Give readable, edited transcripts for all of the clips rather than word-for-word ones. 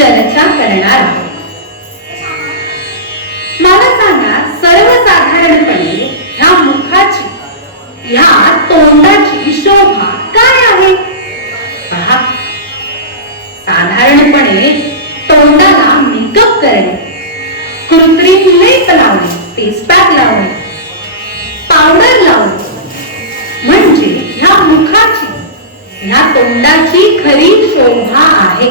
चर्चा करणार आहोत. मला सांगा, सर्वसाधारणपणे ह्या मुखाची, ह्या तोंडाची शोभा काय आहे? पहा, साधारणपणे तोंडाला मेकअप करणे, कृत्रिम लेप लावणे, फेस पॅक लावणे, पावडर लावणे म्हणजे ह्या मुखाची, ह्या तोंडाची खरी शोभा आहे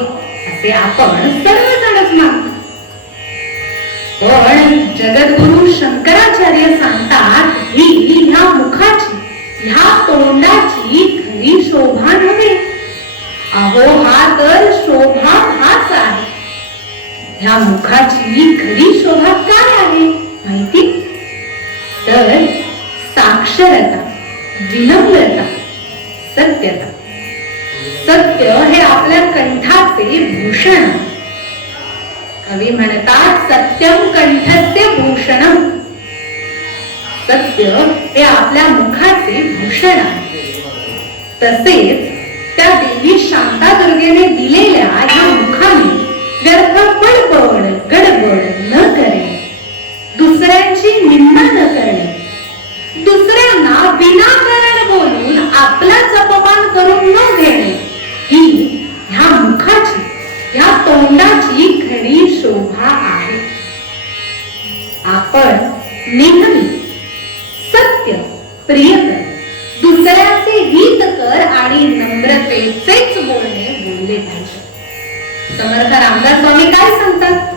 असे आपण सर्वजणच मानतो. पण जगद्गुरु शंकराचार्य सांगतात ही ह्या मुखाची, ह्या तोंडाची खरी शोभा नव्हे. अहो, हा तर शोभा हाच आहे. ह्या मुखाची खरी शोभा काय आहे माहिती? तर साक्षरता, विनम्रता, सत्यता. सत्य हे आपल्या कंठाचे भूषण. कवी म्हणतात, सत्यम कंठस्य भूषणम. सत्य हे आपल्या मुखाचे भूषण आहे. तसेच त्या देवी शांतादुर्गेने दिलेल्या या मुखाने व्यर्थ बडबड गडबड न करणे, दुसऱ्यांची निंदा न करणे, दुसऱ्यांना विनाकारण बोलून आपलाच अपमान करून न घेणे, ही ह्या मुखाची, ह्या तोंडाची खरी शोभा आहे. आपण नेहमी सत्य, प्रियकर, दुसऱ्याचे हित कर आणि नम्रतेचेच बोलणे बोलले पाहिजे. समर्थ रामदास स्वामी काय सांगतात?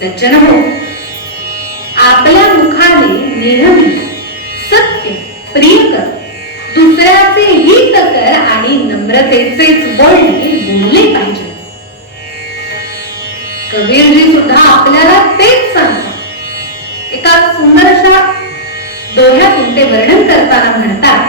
सज्जन हो, आपल्या मुखाने नेहमी सत्य, प्रियकर, दुसऱ्याचे हित कर आणि नम्रतेचेच बोलणे बोलले पाहिजे. कबीरजी सुद्धा आपल्याला तेच सांगतात. एका सुंदरशा दोह्यातून ते वर्णन करताना म्हणतात,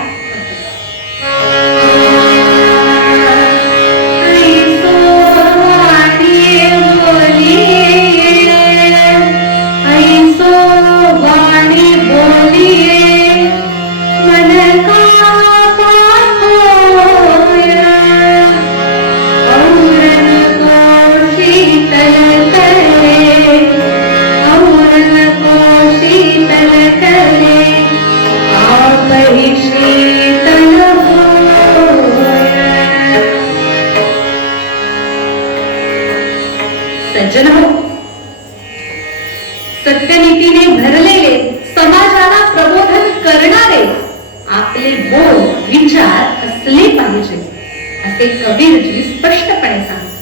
सज्जन हो, सत्यनीतीने भरलेले, समाजाला प्रबोधन करणारे आपले बोल, विचार असले पाहिजे असे कबीरजी स्पष्टपणे सांगतात.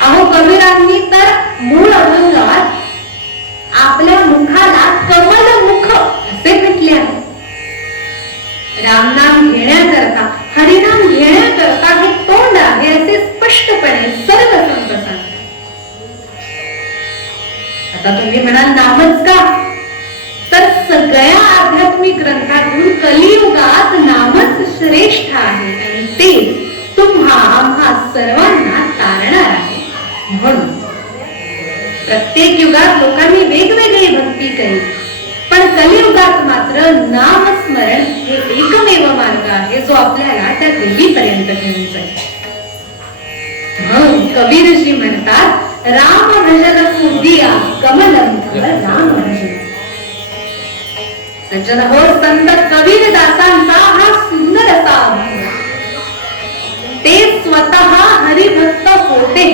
अहो, कबीरांनी तर मूळ अभंगात आपल्या मुखाला कमलमुख असे म्हटले आहे. रामनाम घेण्याकरता, हरिनाम घेण्याकरता हे तोंड आहे असे स्पष्टपणे सर्व संत सांगतात. आता तुम्ही म्हणाल, नामच का? तर सगळ्या आध्यात्मिक ग्रंथातून कलियुगात नामच श्रेष्ठ आहे आणि ते तुम्हा आम्हा सर्वांना तारणार आहे. म्हणून प्रत्येक युगात लोकांनी वेगवेगळी भक्ती केली, पण कलियुगात मात्र नामस्मरण हे एकमेव मार्ग आहे जो आपल्याला त्या देवीपर्यंत घेऊन जाईल. म्हणून कबीरजी म्हणतात, राम भजन सुदिया कमलमुख राम भजन. सज्जन हो, संत कबीरदासांचा हा सुंदर असा अभंग. ते स्वतः हरिभक्त होते,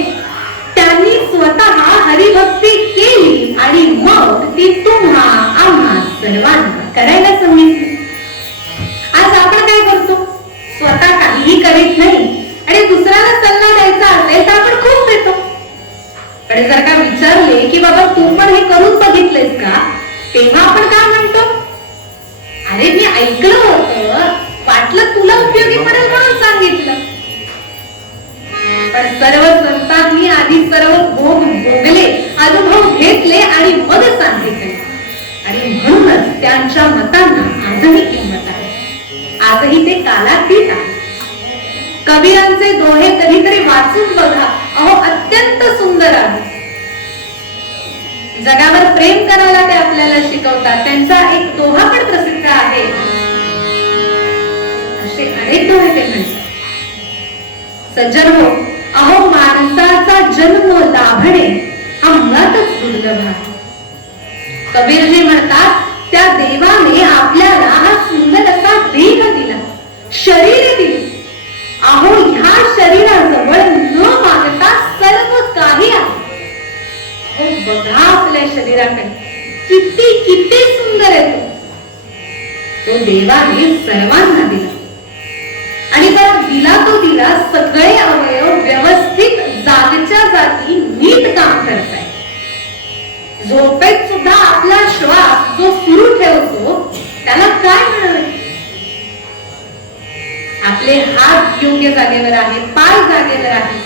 त्यांनी स्वतः हरिभक्ती केली आणि मग ती तुम्हा आम्हा सर्वांना करायला सांगितली. आज आपण काय करतो? स्वतः काहीही करीत नाही आणि दुसऱ्याला सल्ला द्यायचा असेल तर आपण खूप देतो. पण जर का विचारले की बाबा तू पण हे करून बघितलेस का, तेव्हा आपण काय म्हणतो? अरे मी ऐकलं होतं, वाटलं तुला उपयोगी पडेल म्हणून सांगितलं. पण सर्व संतांनी आधी सर्व भोग भोगले, अनुभव घेतले आणि मग सांगितले. आणि म्हणूनच त्यांच्या मतांना आजही किंमत आहे. आजही ते कालातीत आहे. कबीरांचे दोहे कधीतरी वाचून बघा. अहो, अत्यंत सुंदर आहे. जगावर प्रेम करायला ते आपल्याला शिकवतात. त्यांचा एक दोहा पण प्रसिद्ध आहे. असे अनेक दोहे ते म्हणतात. सज्जन हो, अहो, माणसाचा जन्म लाभणे हा मुळातच दुर्लभ आहे. कबीरजी म्हणतात, त्या देवाने आपल्याला हा सुंदर असा देह दिला, शरीर दिले. अहो, ह्या शरीराजवळ न मागता सर्व काही आहे. बघा आपल्या शरीराकडे किती किती सुंदर आहे तो देवाने सर्वांना दिला. आणि दिला तो दिला सगळे अवयव व्यवस्थित जागच्या जागी नीट काम करताय. झोपेत सुद्धा आपला श्वास जो सुरू ठेवतो त्याला काय म्हणावे? आपले हात योग्य जागेवर आहेत, पाय जागेवर आहेत,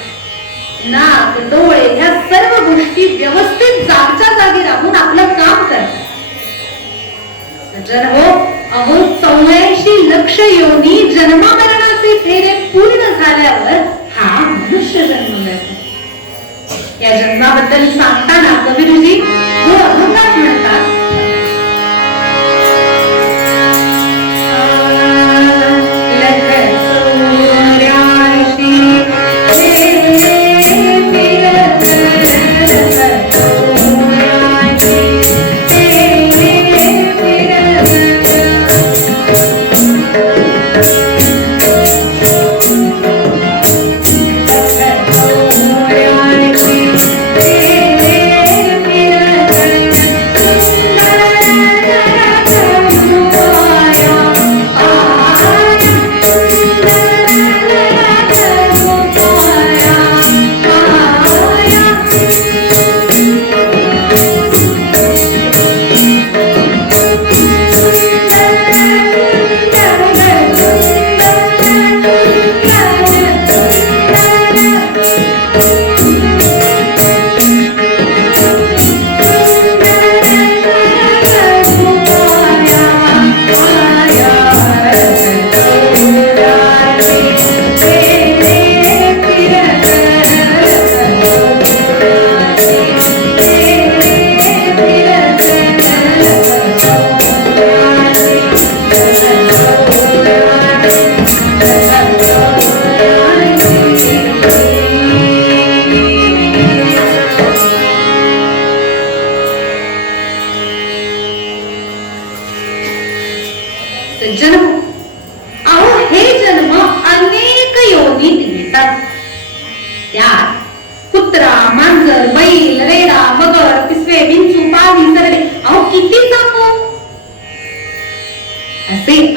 नाक, डोळे ह्या सर्व गोष्टी व्यवस्थित जागच्या जागी राहून आपलं काम करतात. सज्जन हो, अहो, 84 लक्ष योनी जन्ममरणाचे फेरे पूर्ण झाल्यावर हा मनुष्य जन्म मिळतो. या जन्माबद्दल सांगताना कबीरजी जो अभंगात म्हणतात,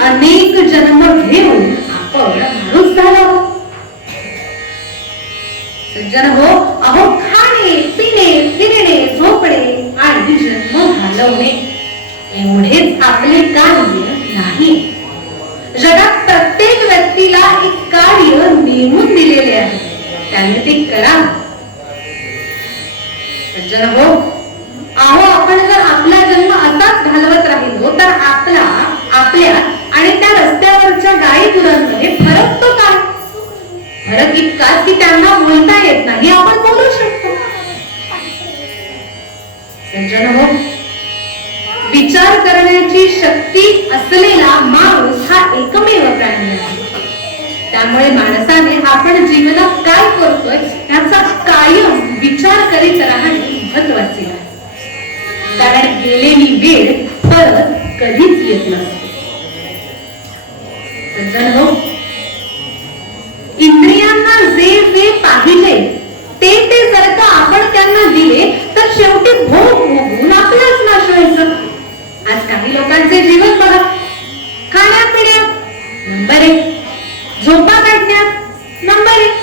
अनेक जन्म घेऊन आपण माणूस झालो. सज्जन हो, अहो, खाणे, पिणे, फिरणे, झोपणे आणि जन्म घालवणे एवढेच आपले कार्य नाही. जगात प्रत्येक व्यक्तीला एक कार्य नेमून दिलेले आहे, त्याने ते करा. सज्जन हो, अहो, आपण जर आपला जन्म असाच घालवत राहिलो तर आपल्या आणि त्या रस्त्यावरच्या गाई गुरांमध्ये फरक तो काय? फरक इतकाच की त्यांना बोलता येत नाही, आपण बोलू शकतो. सज्जन हो, विचार करण्याची शक्ती असलेला माणूस हा एकमेव प्राणी आहे. त्यामुळे माणसाने आपण जीवनात काय करतोय याचा कायम विचार करीत राहणे महत्वाचे आहे. कारण गेलेली वेळ परत कधीच येत नसते. सज्जन हो, इंद्रियांना जे जे पाहिले ते जर का आपण त्यांना दिले तर शेवटी भोग भोगून आपलाच नाश व्हायचं. आज काही लोकांचे जीवन बघा, खाण्यापिण्यात नंबर 1, झोपा काढण्यात नंबर 1.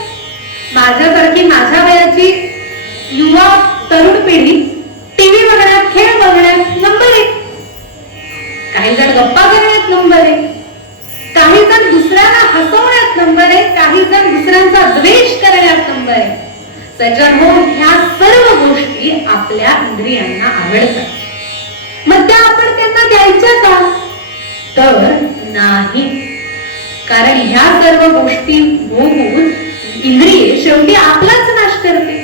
माझ्यासारखी माझ्या वयाची युवा तरुण पिढी टीव्ही बघण्यात, खेळ बघण्यात नंबर 1. काही जण गप्पा करण्यात नंबर 1, काही जण दुसऱ्यांना हसवण्यात नंबर 1, काही जण दुसऱ्यांचा द्वेष करण्यात नंबर 1. सज्जन हो, ह्या सर्व गोष्टी आपल्या इंद्रियांना आवडतात. मग त्या आपण त्यांना द्यायच्या का? तर नाही. कारण ह्या सर्व गोष्टी भोगून इंद्रिये शेवटी आपलाच नाश करते.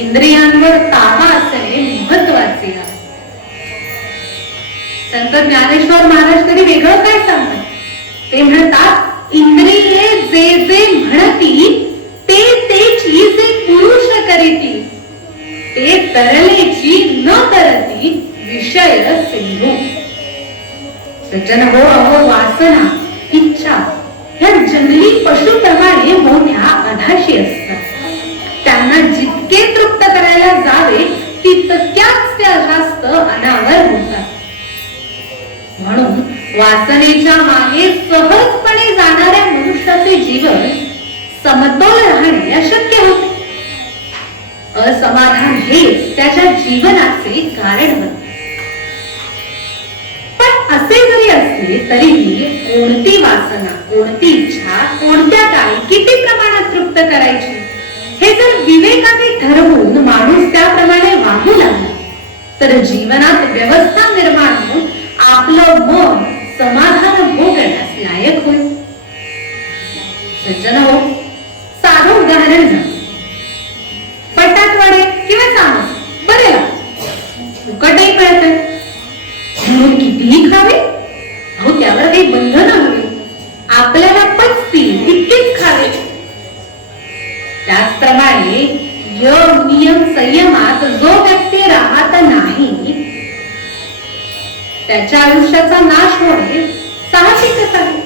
इंद्रियांवर ताबा असणे महत्वाचे आहे. संत ज्ञानेश्वर महाराज तरी वेगळं काय सांगतात? ते म्हणतात, इंद्रिये जे जे म्हणती ते तेची जे पुरुष करीती, ते तरलेची न करती विषय सिंधू. सज्जन हो, अहो वासना, इच्छा ह्या जंगली पशुप्रमाणे होण्या अधाशी असतात. त्यांना जितके तृप्त करायला जावे तितक्याच त्या जास्त अनावर होतात. म्हणून वासनेच्या मागे सहजपणे जाणाऱ्या मनुष्याचे जीवन समतोल राहणे अशक्य होते. असमाधान हेच त्याच्या जीवनाचे कारण होते. पण असे जरी असले तरीही कोणती वासना, कोणती इच्छा, कोणत्या काळी किती प्रमाणात तृप्त करायची हे जर विवेकाने ठरवून माणूस त्याप्रमाणे वागू लागला तर जीवनात व्यवस्था निर्माण होऊन आपलं मन समाधान भोगण्यास लायक होईल. सज्जन हो, साधं उदाहरण घ्या. बटाटवडे किंवा सामोसे बरे फुकटही कळत म्हणून कितीही खावे, अहो त्यावर काही बंधन हवे, आपल्याला पचतील तितकेच खावे. त्याचप्रमाणे नियम संयमात जो व्यक्ती राहत नाही त्याच्या आयुष्याचा नाश होणे साहजिकच आहे.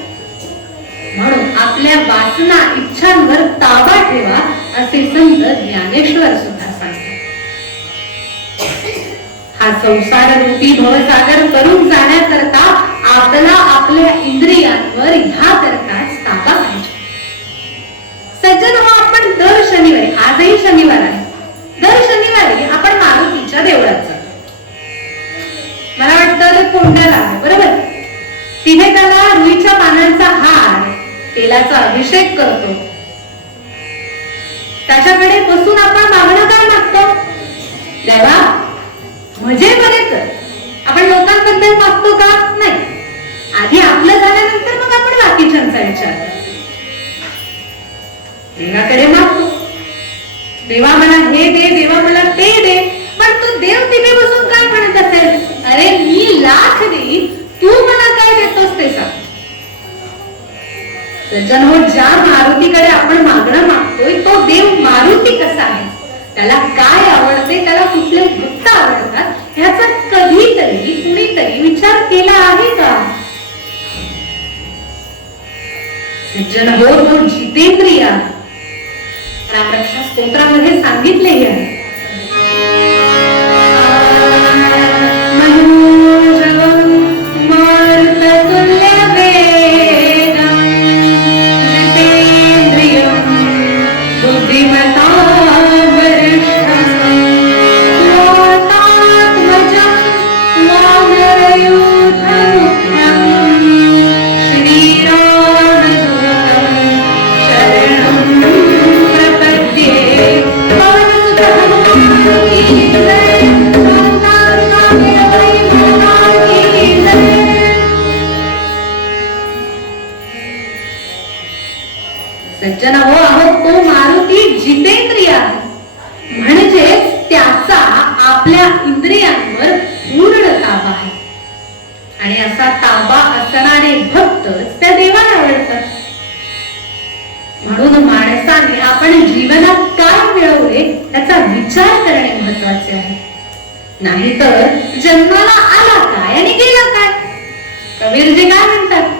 म्हणून आपल्या वासना, इच्छांवर ताबा ठेवा असे संत ज्ञानेश्वर सुद्धा सांगतात. हा संसार रूपी भवसागर करून जाण्याकरता आपला आपल्या इंद्रियांवर ह्या करताच ताबा पाहिजे. सज्जन हो, आपण दर शनिवारी, आजही शनिवार आहे, दर शनिवारी आपण मारुतीच्या देवळात जातो. मला वाटतं ते कोंड्याला आहे, बरोबर? तिथे त्याला रुईच्या पानांचा हार, तेलाचा अभिषेक करतो. त्याच्याकडे बसून आपण मागणं काय मागतो? देवा मजे बरे कर. आपण लोकांबद्दल मागतो का? नाही. आधी आपलं झाल्यानंतर मग आपण बाकीच्यांचा विचार करतो. देवाकडे मागतो, देवा मला हे दे, देवा मला ते दे. पण तो देव तिथे बसून काय म्हणत असेल? अरे मी लाख देईन, तू मला काय देतोस ते सांग. सज्जन हो, ज्या मारुतीकडे आपण मागणं मागतोय तो देव मारुती कसा आहे, त्याला काय आवडते, त्याला कुठले भक्त आवडतात ह्याचा कधीतरी कुणीतरी विचार केला आहे का? सज्जन हो, तो जितेंद्रिय आहे. रामरक्षा स्तोत्रामध्ये सांगितलेले आहे, सज्जन हो, अहो तो मारुती जितेंद्रिय आहे. म्हणजेच त्याचा आपल्या इंद्रियांवर पूर्ण ताबा आहे. आणि असा ताबा असणारे भक्तच त्या देवाला आवडतात. म्हणून माणसाने आपण जीवनात काय मिळवले त्याचा विचार करणे महत्वाचे आहे. नाहीतर जन्माला आला काय आणि गेला काय? कबीरजी काय म्हणतात?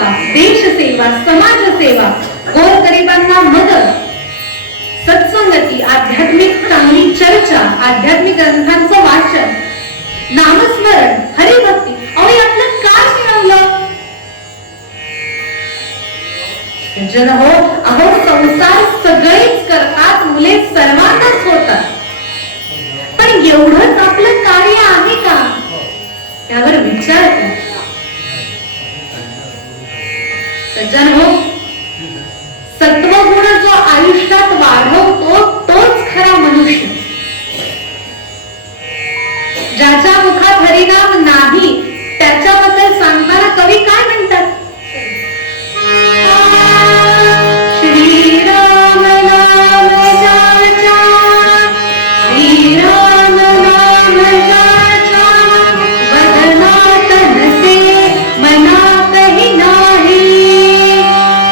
सेवा, देश सेवा, समाज सेवा, गोरगरिबांना मदत, सत्संगती, आध्यात्मिक चांगली चर्चा, आध्यात्मिक ग्रंथांचं वाचन, नामस्मरण, हरिभक्ती. अहो यातलं काय मिळवलं? सज्जन हो, अहो संसार सगळेच करतात, मुले सर्वांनाच होतात, पण एवढंच आपलं कार्य आहे का यावर विचार करा. सज्जन हो, सत्वगुण जो आयुष्यात वाढवतो तोच खरा मनुष्य. ज्याच्या मुखात हरिनाम नाही त्याच्याबद्दल सांगताना कवी काय म्हणतात? श्रीराम नाम ज्याच्या, श्रीराम नाम ज्याच्या, बदनात नसे मनातही नाही,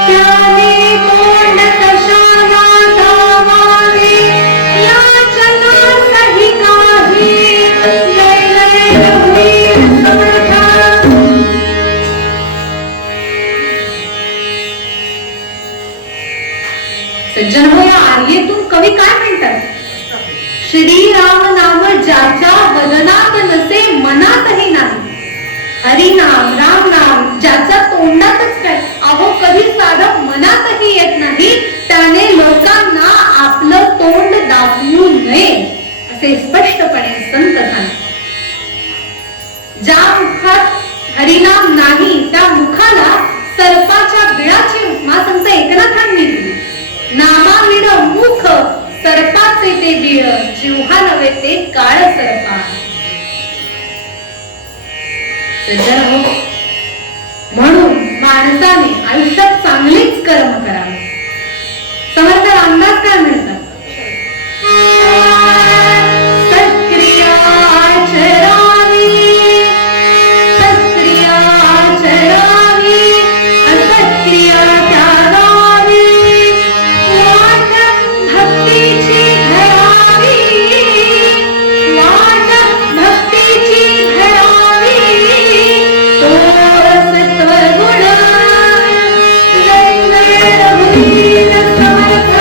त्याने तोंड कशाला धावावे, याचनासही काही. जय जय रघुवीर समर्थ. सज्जन हो, या आर्येतून कवी काय म्हणतात? श्रीराम नाम ज्याच्या वदनात नसे मनातही नाही. हरिनाम, राम नाम ज्याच्या तोंडातच काय, अहो कधी साधं मनातही येत नाही, त्याने लोकांना आपलं तोंड दाखवू नये असे स्पष्टपणे संत सांगतात. ज्या मुखात हरिनाम नाही त्या मुखाला सर्पाच्या बिळाची उपमा संत एकनाथांनी दिली. नामाविण मुख सर्पाचे ते बिळ, जिव्हा नव्हे ते काळ सर्पा. म्हणून माणसाने आयुष्यात चांगलेच कर्म करावे. समर्थ रामदास काय म्हणतात? सत्क्रिया आचरावी, सत्क्रिया आचरावी, असत्क्रिया त्यागावी, वाट भक्तीची धरावी, वाट भक्तीची धरावी, तो सत्वगुण. जय जय रघुवीर समर्थ.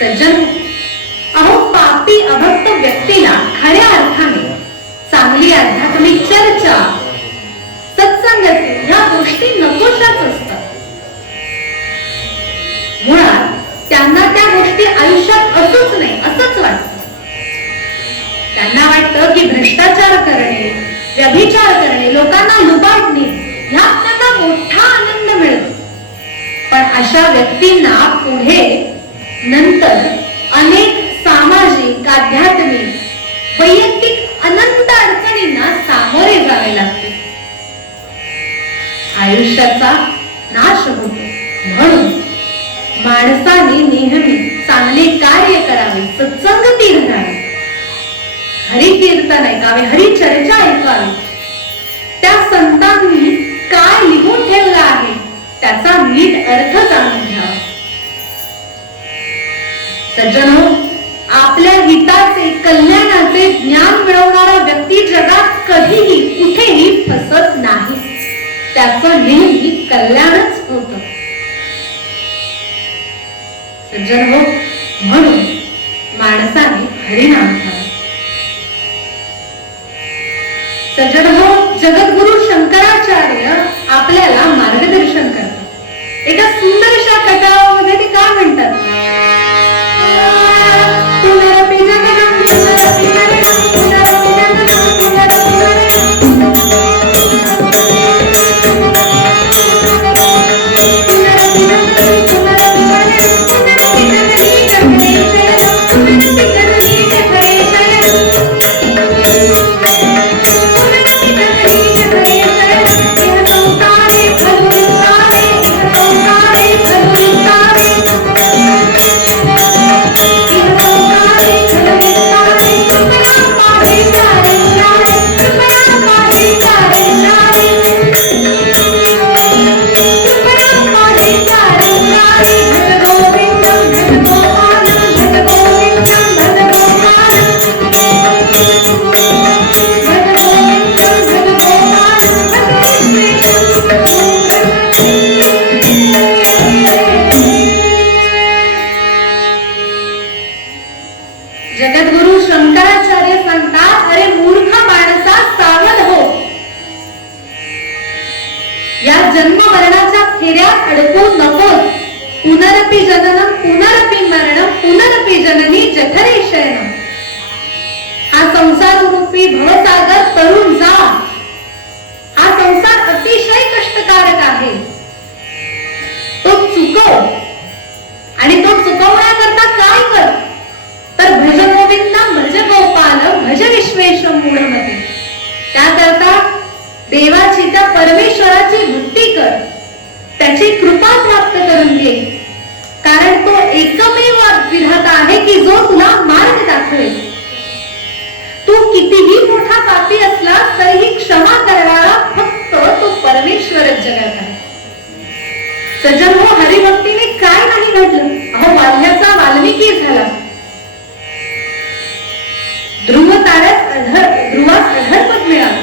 सज्जन, अहो पापी अभक्त व्यक्तीला खऱ्या अर्थाने चांगली आध्यात्मिक चर्चा, सत्संगती या गोष्टी नकोशाच असतात. मुळात त्यांना त्या गोष्टी आयुष्यात असूच नाही असंच वाटतं. त्यांना वाटतं की भ्रष्टाचार करणे, व्यभिचार करणे, लोकांना लुबाडणे ह्यात त्यांना मोठा आनंद मिळतो. पण अशा व्यक्तींना पुढे नंतर अनेक सामाजिक, आध्यात्मिक, वैयक्तिक अनंत अडचणींना सामोरे जावे लागते. आयुष्याचा नाश होतो. म्हणून माणसाने नेहमी चांगले कार्य करावे, सत्संगती घडावी, हरिकीर्तन ऐकावे, हरिचर्चा ऐकावी, त्या संतांनी काय लिहून ठेवलं आहे त्याचा नीट अर्थ जाणून घ्यावा. सज्जनो, आपल्या हिताचे, कल्याणाचे ज्ञान मिळवणारा व्यक्ती जगात कधीही कुठेही फसत नाही. त्याचं नेहमी कल्याणच होतं. सज्जन हो, म्हणून माणसाने हरिनाम घ्यावे. सज्जन हो, जगद्गुरु शंकराचार्य आपल्याला मार्गदर्शन करतात. एका सुंदरशा कटावामध्ये ते काय म्हणतात? पुनरपि जननं पुनरपि मरणं पुनरपि जननं पुनरपि मरणं पुनरपि जननं पुनरपि मरणं पुनरपि जननी जगते शरणं पुनरपि जननी जगते शरणं पुनरपि जननी जगते शरणं इह संसारे खलु विस्तारे इह संसारे खलु विस्तारे जन्म मरणाच्या फेऱ्यात अडकू नकोस. पुनरपि जननम पुनरपि मरणम पुनरपि जननी जठरे शयनम. हा संसार रूपी भवसागर तरुण जा. हा संसार अतिशय कष्टकारक आहे. तो चुकव आणि तो चुकवण्याकरता काय कर तर भज गोविंदम भज गोपालम भज विश्वेशम मूढमते. त्याकरता देवाची त्या परमेश्वराची भक्ती कर. त्याची कृपा प्राप्त करून घे. कारण तो एकमेव विधाता आहे की जो तुला मार्ग दाखवेल. तू कितीही मोठा पापी असलास तरीही क्षमा करणारा फक्त तो परमेश्वरच जगात आहे. सज्जन हो, हरिभक्तीने काय नाही घडलं. अहो, वाल्ह्याचा वाल्मिकी झाला. ध्रुवास अढळपद मिळालं.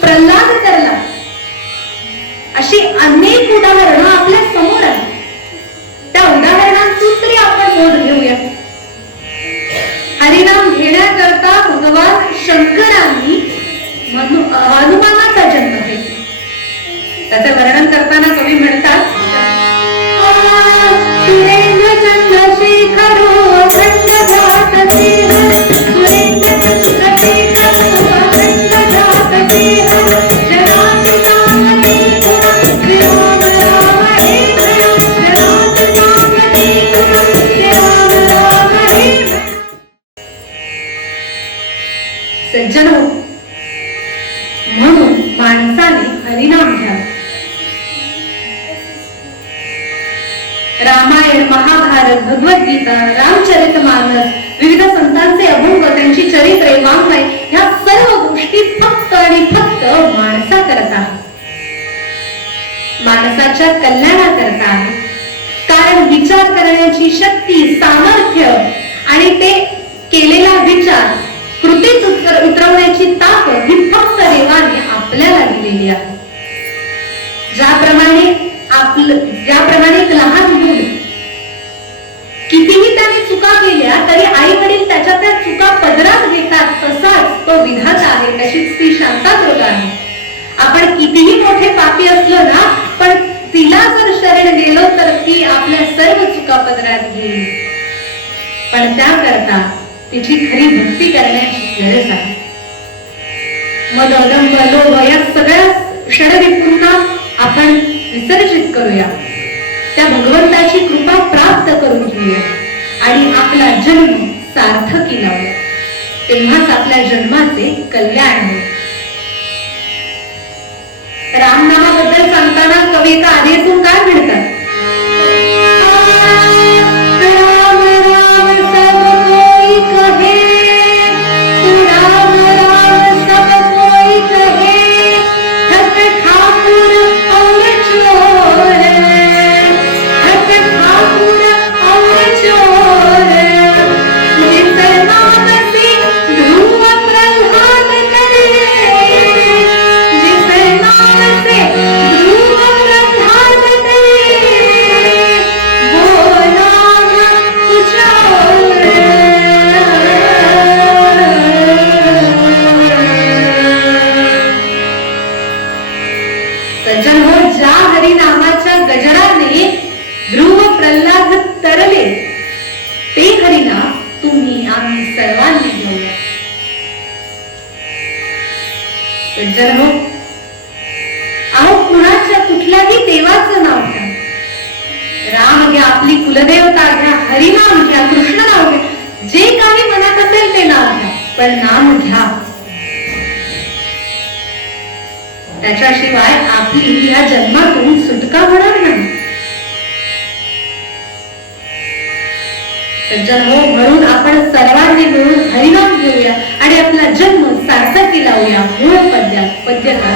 प्रल्हाद तरला. अशी अनेक उदाहरणं आपल्या समोर आहेत. त्या उदाहरणांतून तरी आपण बोध घेऊया. हरिनाम घेण्याकरता भगवान शंकरांनी हनुमानाचा जन्म घेतला. त्याचे वर्णन करताना कवी म्हणतात, सुरेंद्र चंद्रशेखरो खंडघात सिंह, सुरेंद्र चंद्रशेखरो खंडघात सिंह, जनात नामनी गुण राम राम हे भय, जनात नामनी गुण राम राम हे भय. सज्जनो, म्हणून माणसाने हरिनाम घ्यावा. रामायण, महाभारत, भगवद्गीता, रामचरितमानस, विविध संतांचे अभंग, त्यांची चरित्रे, वाङ्मय ह्या सर्व गोष्टी फक्त आणि फक्त माणसाकरता आहे. माणसाच्या कल्याणाकरता आहे. कारण विचार करण्याची शक्ती, सामर्थ्य आणि ते केलेला विचार कृतीत उतरवण्याची ताकद ही फक्त देवाने आपल्याला दिलेली आहे. ज्याप्रमाणे एक लहान मूल कितीही त्याने चुका केल्या तरी आई वडील त्याच्या त्या चुका पदरात घेतात, तसाच तो विधाता आहे. तशीच ती शांतादुर्गा आहे. आपण कितीही मोठे पापी असलो ना, पण तिला जर शरण गेलो तर ती आपल्या सर्व चुका पदरात घेईल. पण त्याकरता तिची खरी भक्ती करण्याची गरज आहे. मद, अदंभ, लोभ या सगळ्या षडरिपूंना आपण विसर्जित करूया. त्या भगवंताची कृपा प्राप्त करून घेऊया आणि आपला जन्म सार्थकी लावूया. तेव्हाच आपल्या जन्माचे कल्याण होईल. रामनामाबद्दल सांगताना कवी एका आदेशून काय म्हणतात, राम राम सब कोई कहे, राम राम सब कोई कहे, ठग ठाकुर और चोर, ठग ठाकुर और चोर, जिस नाम से ध्रुव प्रल्हाद करे, जिस नाम से ध्रुव प्रल्हाद करे, वो नाम उजाड़. सज्जन हो, ज्या हरिनामाच्या गजराने ध्रुव प्रल्हाद तरले ते हरिनाम तुम्ही आम्ही सर्वांनी घेऊया. सज्जन हो, अहो, कुणाच्या कुठल्याही देवाचं नाव घ्या. राम घ्या, आपली कुलदेवता घ्या, हरिनाम घ्या, कृष्ण नाव घ्या, जे काही मनात असेल ते नाव घ्या, पण नाम घ्या. त्याच्याशिवाय आपली या जन्मातून सुटका होणार नाही. सज्जन हो, म्हणून आपण सर्वांनी मिळून हरिनाम घेऊया आणि आपला जन्म सार्थकी लावूया. मूळ पद्यकार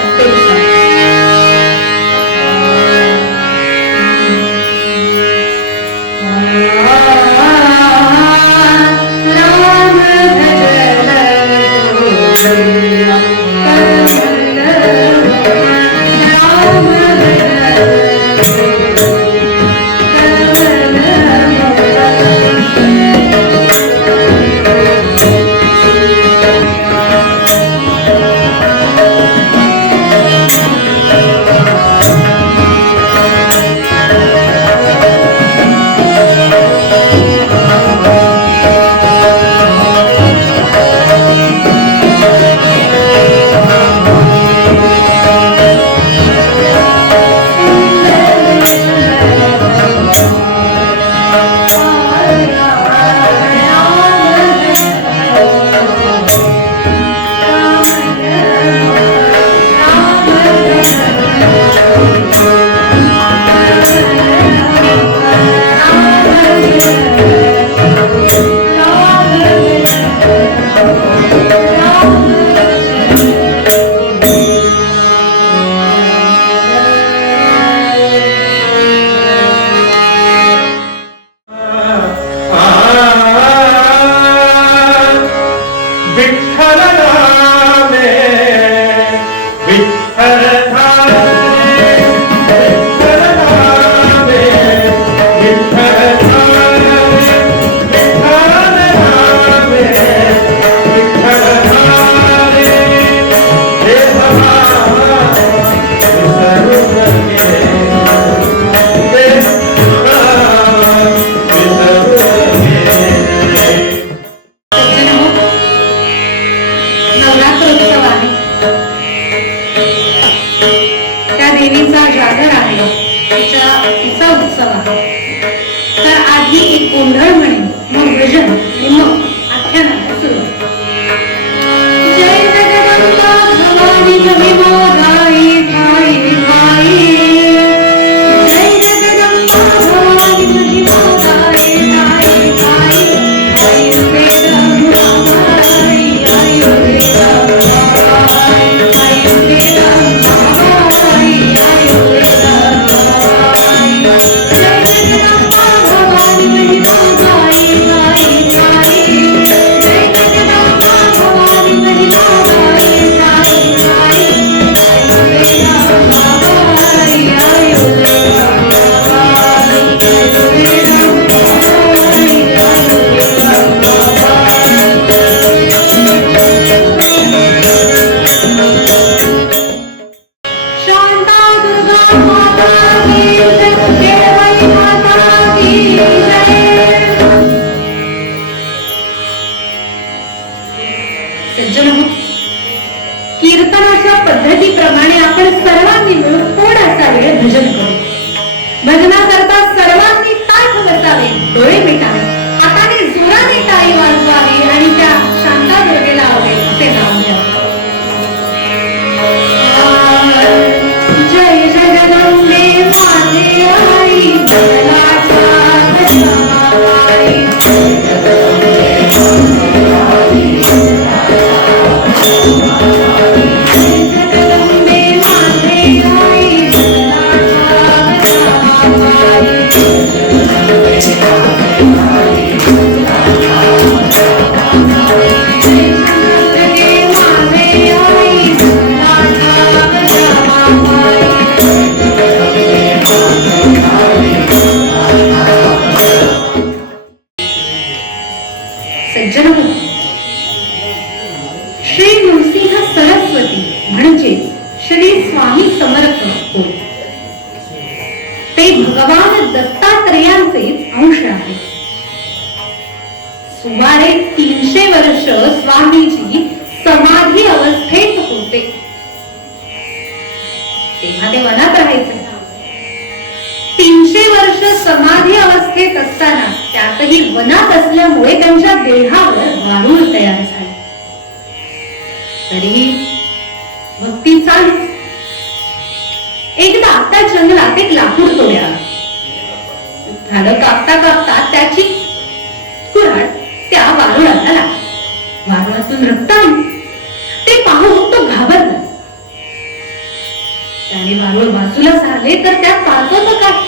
स्वामीजींच्या पद्धतीप्रमाणे आपण सर्वांनी मिळून थोडासा वेळ भजन करू. भजनाकरता सर्वांनी ताठ बसावे, डोळे मिटावे, हाताने जोराने टाळी वाजवावी आणि त्या शांतादुर्गेला हवे असे नाव घ्यावे. जय जगदंबे माझे आई, जगलाच्या जगमाई. श्री नृसिंह सरस्वती म्हणजे श्री स्वामी समर्थ होय. ते भगवान दत्तात्रयांचेच अंश आहे. सुमारे 300 वर्ष स्वामीजी समाधी अवस्थेत होते. तेव्हा ते वनात राहायचे. 300 वर्ष समाधी अवस्थेत असताना त्यातही वनात असल्यामुळे त्यांच्या देहावर वारूळ तयार झाले. तरीही भक्ती चालू. एकदा त्या जंगलात एक लाकूड तोड्या झालं. कापता कापता त्याची कुऱ्हाड त्या वारुळाला लागली. वारुळातून रक्त आलं. ते पाहून तो घाबरला. त्याने वारुळ बाजूला सारले तर त्यात पाहतो तर काय,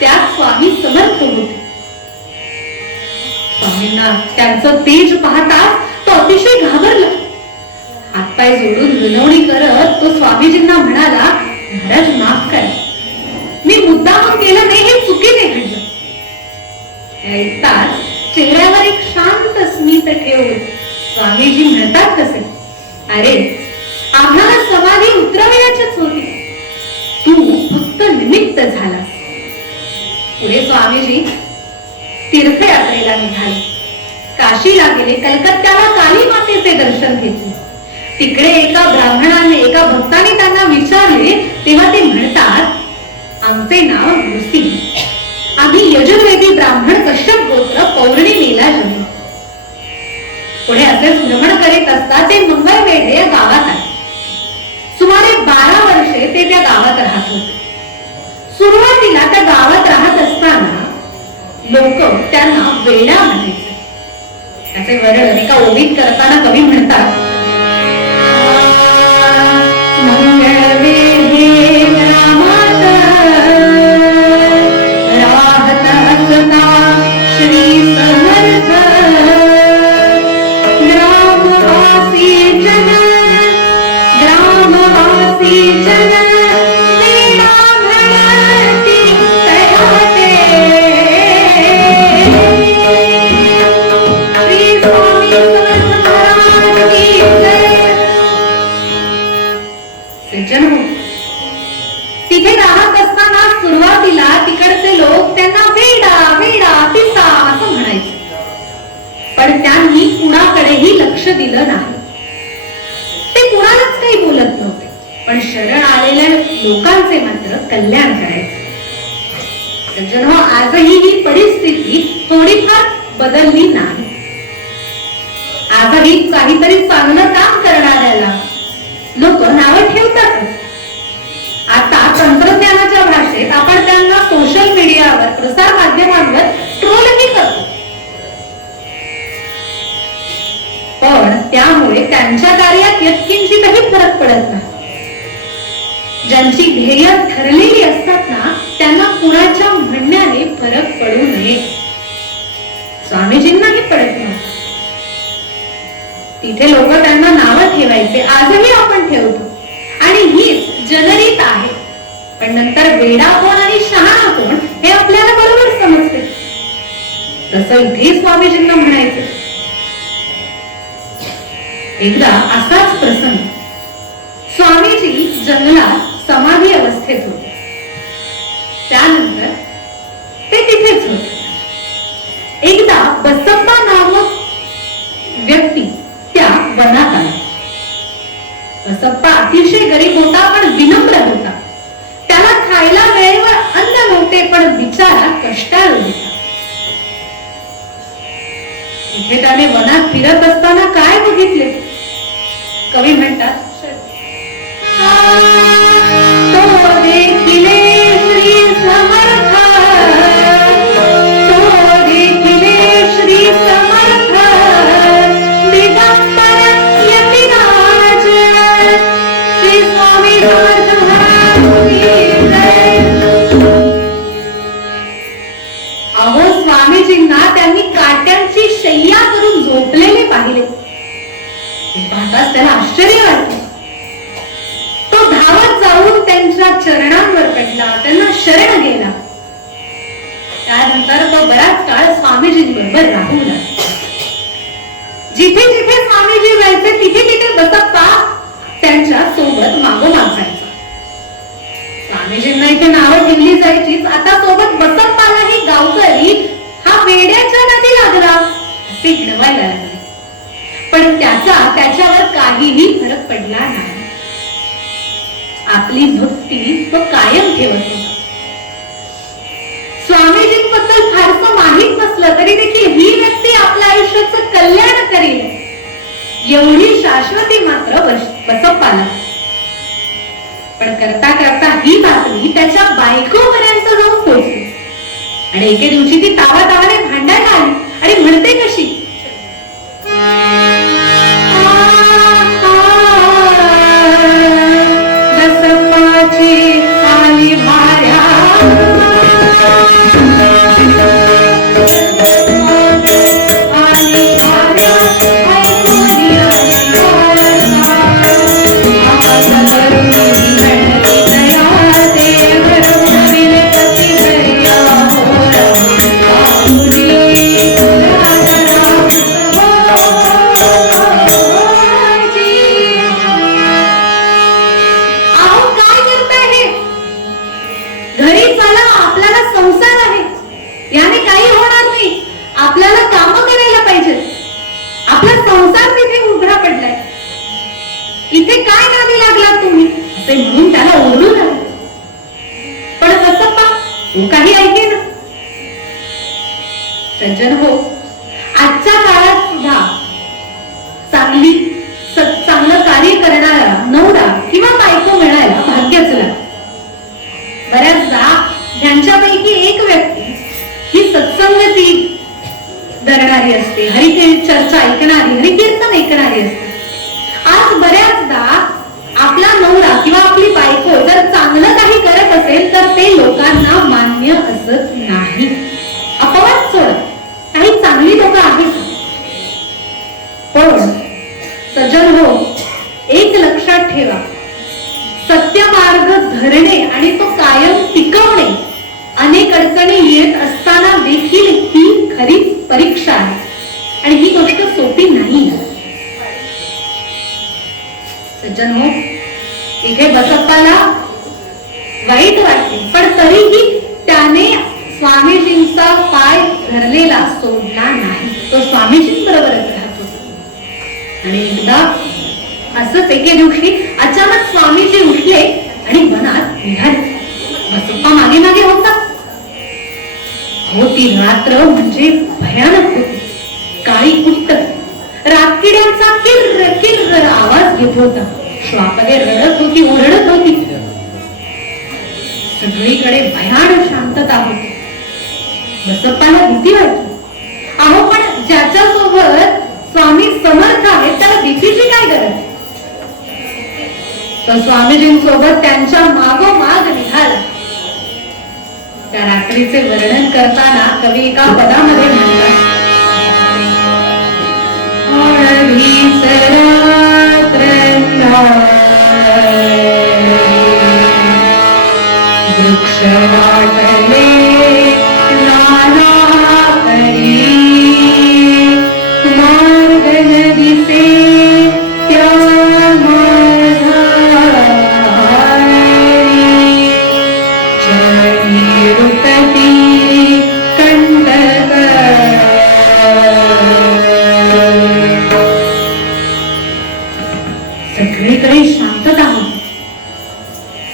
त्यात स्वामी समर्थ होते. स्वामींना त्यांचं तेज पाहता तो अतिशय घाबरला. हातपाय जोडून विनवणी करत तो स्वामीजींना म्हणाला, महाराज माफ करा, मी मुद्दाम केलं नाही, हे चुकीने घडलं. ऐकताच चेहऱ्यावर एक शांत स्मित ठेवून स्वामीजी म्हणतात कसे, अरे आम्हाला समाधी उतरवण्याचीच होती, तू फक्त निमित्त झालास. पुढे स्वामीजी तीर्थयात्रेला निघाले. काशीला गेले. कलकत्त्याला काली मातेचे दर्शन घेतले. तिकडे एका ब्राह्मणाने, एका भक्ताने त्यांना विचारले तेव्हा ते म्हणतात, आमचे नाव नृसिंह, आम्ही यजुर्वेदी ब्राह्मण कश्यप गोत्र, पौर्णिमेला जन्म. पुढे असेच भ्रमण करीत असता ते मंगळवेढे या गावात आले. सुमारे 12 वर्षे ते त्या गावात राहत होते. सुरुवातीला त्या गावात राहत असताना लोक त्यांना वेडा म्हणायचे. त्याचे वर्णन एका ओवीत करताना कवी म्हणतात, मंगळवेढे ग्रामात राहत असता श्री समर्थ, ग्रामवासी जन तिथे राहत असताना सुरुवातीला तिकडचे लोक त्यांना वेडा वेडा पिसा असं म्हणायचे. पण त्यांनी कुणाकडेही लक्ष दिलं नाही. ते कुणालाच काही बोलत नव्हते, पण शरण आलेल्या लोकांचे मात्र कल्याण करायचे. सज्जनो, आजही ही परिस्थिती थोडीफार बदलली नाही. आजही काहीतरी चांगलं काम करणाऱ्याला लोक नावं ठेवतातच. आता तंत्रज्ञानाच्या भाषेत आपण त्यांना सोशल मीडियावर, प्रसार माध्यमांवर ट्रोलही करतो. पण त्यामुळे त्यांच्या कार्यात यत्किंचितही फरक पडत नाही. ज्यांची ध्येय ठरलेली असतात ना, त्यांना कुणाच्या म्हणण्याने फरक पडू नये. स्वामीजींनाही पडत नव्हतं. तिथे लोक त्यांना नावं ठेवायचे. आजही आपण ठेवतो आणि हीच जनरीत आहे. पण नंतर वेडा कोण आणि शहाणा कोण हे आपल्याला बरोबर समजते. तसं इथे स्वामीजींना म्हणायचे. एकदा असाच प्रसंग. स्वामीजी जंगलात समाधी अवस्थेत होते. त्यानंतर ते तिथेच होते. एकदा बसप्पा नामक व्यक्ती त्या वनात आला. बसप्पा अतिशय गरीब होता, पण विनम्र होता. त्याला खायला वेळेवर अन्न नव्हते, पण बिचारा कष्टाळू होता. इथे त्याने वनात फिरत असताना काय बघितले? कवी म्हणतात, तो देखिले श्री समर्थ, तो देखिले श्री समर्थ, दिगंबर यतिराज, श्री स्वामी समर्थ महाराज. अहो, स्वामीजींना त्यांनी काट्यांची शय्या करून झोपलेले पाहिले. ते पाहताच त्याला आश्चर्य वाटले. तो धावत जाऊन त्यांच्या चरणांवर पडला, त्यांना शरण गेला. त्यानंतर तो बराच काळ स्वामीजींबरोबर राहू लागला. जिथे जिथे स्वामीजी जायचे तिथे तिथे बसप्पा त्यांच्या सोबत मागोमाग जायचा. स्वामीजींना इथे नावं ठेवली जायचीच. आता सोबत बसप्पालाही गावकरी हा वेड्याच्या नादी लागला असे हिणवायला लागले. पण त्याच्यावर काहीही फरक पडला नाही. आपली भक्ती तो कायम ठेवत होता. स्वामीजींबद्दल फारसं माहीत नसलं तरी देखील ही व्यक्ती आपल्या आयुष्याचं कल्याण करेल एवढी शाश्वती मात्र बसप्पाला. पण करता करता ही बातमी त्याच्या बायकोपर्यंत जाऊन पोहोचली. आणि एके दिवशी ती तावातावाने भांडायला आली आणि म्हणते कशी, बसप्पाची आली भार्या, इथे काय नादी लागला तुम्ही असे म्हणून त्याला ओरडून आले. पण बसप्पा तो काही ऐके ना. सज्जन हो, आजच्या काळात सुद्धा चांगलं कार्य करणारा नवरा किंवा बायको मिळायला भाग्यच लागतं. बऱ्याचदा ज्यांच्यापैकी एक व्यक्ती ही सत्संगती धरणारी असते, चर्चा ऐकणारी, हरिकीर्तन ऐकणारी असते. आज बऱ्याचदा आपला नवरा किंवा आपली बायको जर चांगलं काही करत असेल तर ते लोकांना मान्य असत नाही. अपवाद सोड, काही चांगली लोक आहेत. पण सज्जन हो, एक लक्षात ठेवा, सत्य मार्ग धरणे आणि तो कायम टिकवणे अनेक अडचणी येत असताना देखील ही खरीच परीक्षा आहे. आणि ही गोष्ट सोपी नाही. सज्जन हो, इथे बसप्पाला वाईट वाटले, पण तरीही त्याने स्वामीजींचा पाय धरलेला सोडला नाही. तो स्वामीजींबरोबरच राहत होता. आणि एकदा असंच एके दिवशी अचानक स्वामीजी उठले आणि वनात निघाले. बसप्पा मागे मागे होता. हो, ती रात्र म्हणजे भयानक होती. काळी कुट्ट, रातकिड्यांचा किर्र किर्र आवाज घेत होता. श्वापदे रडत होती, ओरडत होती. सगळीकडे भयानक शांतता होती. बसप्पाला भीती वाटली. अहो, पण ज्याच्या सोबत स्वामी समर्थ आहेत त्याला भीतीची काय गरज? तर स्वामीजींसोबत त्यांच्या मागोमाग निघाला. त्या रात्रीचे वर्णन करताना कवी एका पदामध्ये म्हणतात, वृक्ष वाटले नाना परी, मार्ग नदीचे त्या चरणी रुतती कंटक. सगळीकडे शांतता होती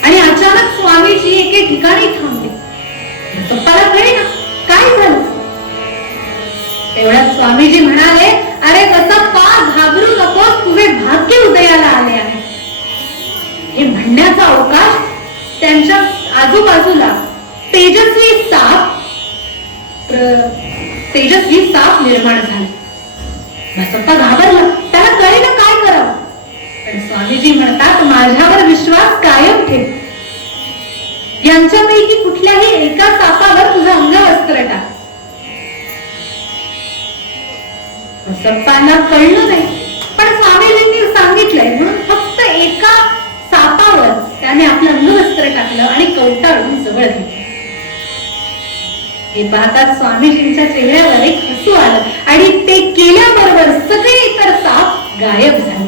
आणि अचानक स्वामीजी एके ठिकाणी थांबले. बसप्पाला कळेना काय झालं. तेवढ्यात स्वामीजी म्हणाले, अरे बसप्पा, घाबरू नकोस, तुझे भाग्य उदयाला आले आहे. हे म्हणण्याचा अवकाश त्यांच्या आजूबाजूला तेजस्वी साप निर्माण झाला. बसप्पा घाबरला, त्याला कळेना काय करावं. पण स्वामीजी म्हणतात, माझ्यावर विश्वास कायम ठेव. यांच्यापैकी कुठल्याही एका सापावर तुझं अंगवस्त्र टाक. बसप्पांना कळलं नाही, पण स्वामीजींनी सांगितलंय म्हणून फक्त एका सापावर त्याने आपलं अंगवस्त्र टाकलं आणि कवटाळून जवळ घेतलं. हे पाहताच स्वामीजींच्या चेहऱ्यावर एक हसू आलं आणि ते केल्याबरोबर सगळे इतर साप गायब झाले.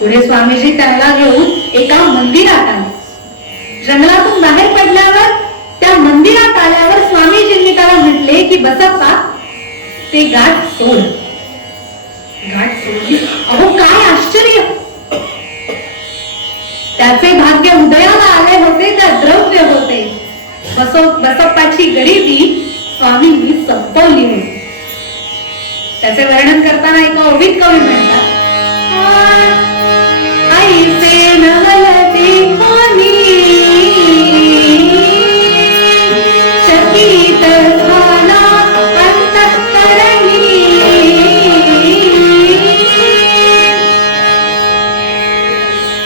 पुढे स्वामीजी त्याला घेऊन एका मंदिरात आले. जंगलातून बाहेर पडल्यावर त्या मंदिरात आल्यावर स्वामीजींनी त्याला म्हटले की बसप्पा, ते गाठ सोड. गाठ सोडली. अहो काय आश्चर्य, त्याचे भाग्य उदयाला आले होते, त्या द्रव्य होते. बसप्पाची गरिबी स्वामींनी संपवली होती. त्याचे वर्णन करताना एका ओवीत कवी म्हणतात, ऐसे नवलते कोणी चकित झाला अंतःकरणी.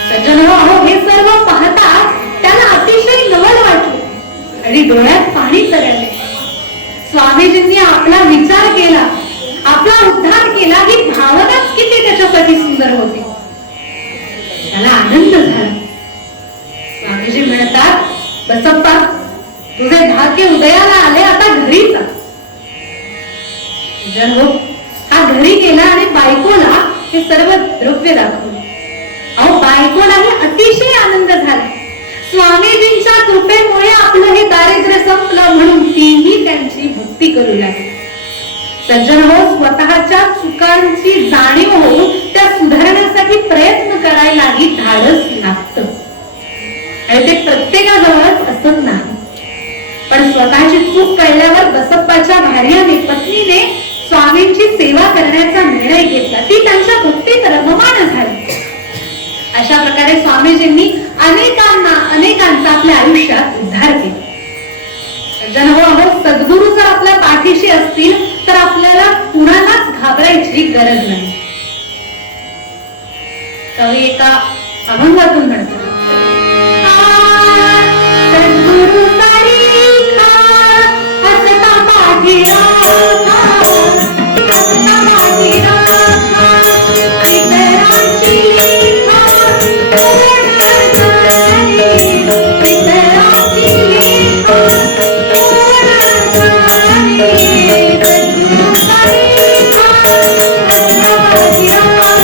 सज्जनो, हे सर्व पाहता त्याला अतिशय नवल वाटले आणि डोळ्यात पाणी तरळले. स्वामीजींनी आपला विचार केला, आपला उद्धार केला, ही भावनाच किती त्याच्यासाठी सुंदर होती. त्याला आनंद झाला. स्वामीजी म्हणतात, बसप्पा, तुझे भाग्य उदयाला आले, आता घरी जा. हा घरी गेला आणि बायकोला हे सर्व द्रव्य दाखवले. अहो, बायकोलाही अतिशय आनंद झाला. स्वामीजींच्या कृपेमुळे आपलं हे दारिद्र्य संपलं म्हणून तीही त्यांची भक्ती करू लागली. सज्जन हो, स्वतःच्या चुकांची जाणीव होऊन त्या सुधारण्यासाठी प्रयत्न करायलाही धाडस लागतं आणि ते प्रत्येकाजवळच असत नाही. पण स्वतःची चूक कळल्यावर बसप्पाच्या भार्याने, पत्नीने स्वामींची सेवा करण्याचा निर्णय घेतला. ती त्यांच्या भक्तीत रममाण झाली. अशा प्रकारे स्वामीजींनी अनेकांचा आपल्या आयुष्यात उद्धार केला. सज्जन हो, सद्गुरू जर आपल्या पाठीशी असतील तर आपल्याला कुणालाच घाबरायची गरज नाही. कवी एका अभंगातून म्हणतो, सद्गुरू सारिखा हसता पाठी राखा, हसता पाठी राखा, इतरांची लेखा कोण जाणे, इतरांची लेखा कोण जाणे. सद्गुरू सारिखा हसता पाठी राखा,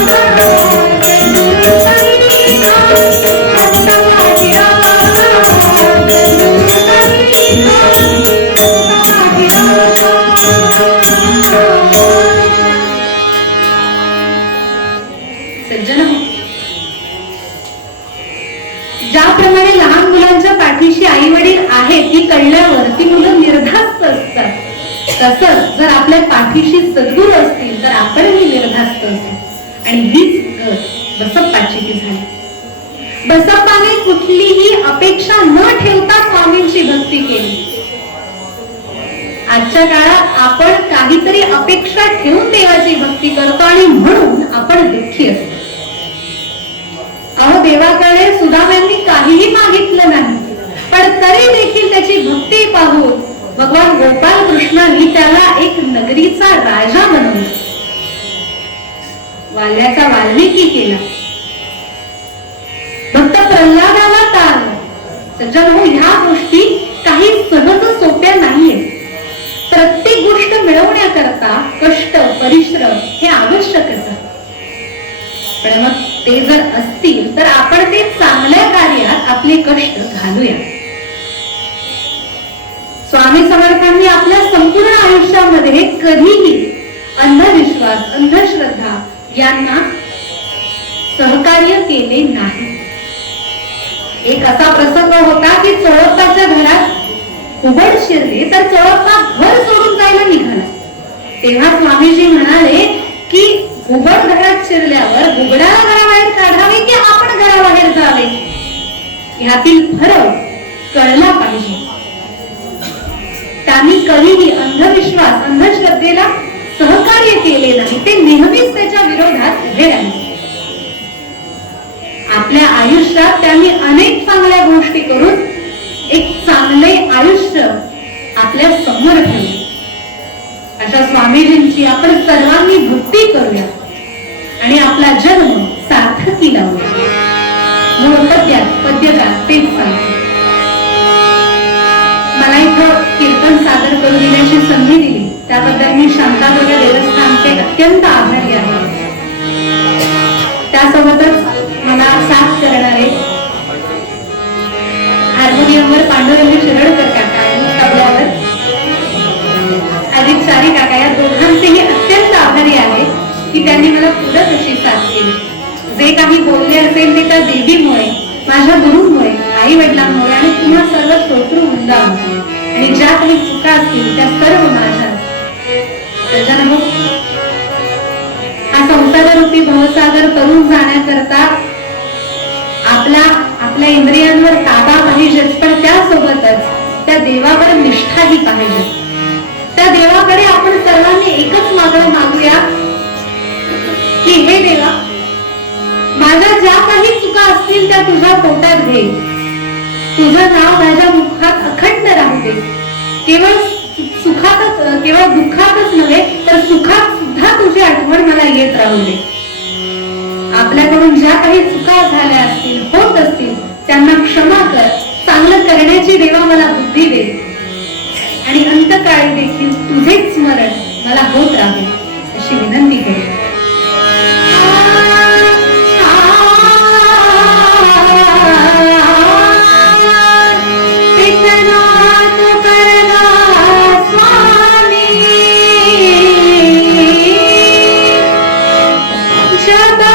सद्गुरू सारिखा हसता पाठी राखा, सद्गुरू सारिखा हसता पाठी राखा. सज्जन, ज्याप्रमाणे लहान मुलांच्या पाठीशी आई वडील आहेत ही कळल्यावर ती मुलं निर्धास्त असतात, तसंच जर आपल्या पाठीशी सद्गुरू असतील तर आपणही निर्धास्त असतो. आणि हीच बसप्पाची ती झाली. बसप्पाने कुठलीही अपेक्षा न ठेवता स्वामींची भक्ती केली. आजच्या काळात आपण काहीतरी अपेक्षा ठेवून देवाची भक्ती करतो आणि म्हणून आपण दुःखी असतो. अहो, देवाकडे सुदाम्यांनी काहीही मागितलं नाही, पण तरी देखील त्याची भक्ती पाहून भगवान गोपाल कृष्णांनी त्याला एक नगरीचा राजा बनवला, वाल्याचा वाल्मिकी केला. भक्त प्रल्हादाला तारलं. सज्जन हो, ह्या गोष्टी काही सहज सोप्या नाहीये. प्रत्येक गोष्ट मिळवण्याकरता कष्ट, परिश्रम हे आवश्यकच आहे. पण मग ते जर असतील तर आपण ते चांगल्या कार्यात आपले कष्ट घालूया. स्वामी समर्थांनी आपल्या संपूर्ण आयुष्यामध्ये कधीही अंधविश्वास, अंधश्रद्धा यांना सहकार्य केले नाही. एक असा प्रसंग होता की चोळप्पाच्या घरात घुबड शिरले तर चोळप्पा घर सोडून जायला निघाला. तेव्हा स्वामीजी म्हणाले की घुबड घरात शिरल्यावर घुबडाला घराबाहेर काढावे की आपण घराबाहेर जावे, ह्यातील फरक कळला पाहिजे. त्यांनी कधीही अंधविश्वास अंधश्रद्धेला सहकार्य केले नाही, ते नेहमीच त्याच्या विरोधात उभे राहिले. आपल्या आयुष्यात त्यांनी अनेक चांगल्या गोष्टी करून एक चांगले आयुष्य आपल्या समोर ठेवले. अशा स्वामीजींची आपण सर्वांनी भक्ती करूया आणि आपला जन्म सार्थकी लावूया. मूळ पद्यकार तेच सांगते. मला इथं कीर्तन सादर करून देण्याची संधी दिली त्याबद्दल मी शांतादुर्गा देवस्थानचे अत्यंत आभारी आहे. त्यासोबतच मला साथ करणारे हार्मोनियमवर पांडुरंग शिरडकर काका आणि तबल्यावर अजित चारी काका, या दोघांचेही अत्यंत आभारी आहे की त्यांनी मला पूरक अशी साथ केली. जे काही बोलले असेल ते त्या देवीमुळे, माझ्या गुरुमुळे, आई वडिलांमुळे आणि पुन्हा सर्व श्रोतृ वृंदामुळे, आणि ज्या काही चुका असतील त्या सर्व माझ्या. त्याच्यानं हा संसाररूपी भवसागर तरुण जाण्याकरता आपल्या इंद्रियांवर ताबा पाहिजेच, पण त्यासोबतच त्या देवावर निष्ठाही पाहिजे. त्या देवाकडे आपण सर्वांनी एकच मागणं मागूया की हे देवा, माझ्या ज्या काही चुका असतील त्या तुझ्या पोटात घे, तुझं नाव माझ्या मुखात अखंड राहू दे. केवळ सुखातच, केवळ दुःखातच नव्हे तर सुखात सुद्धा तुझी आठवण मला येत राहू दे. आपल्याकडून ज्या काही चुका झाल्या असतील, होत असतील, त्यांना क्षमा कर. चांगलं करण्याची देवा मला बुद्धी दे आणि अंतकाळी देखील तुझेच स्मरण मला होत राहील अशी विनंती करू. स्वामी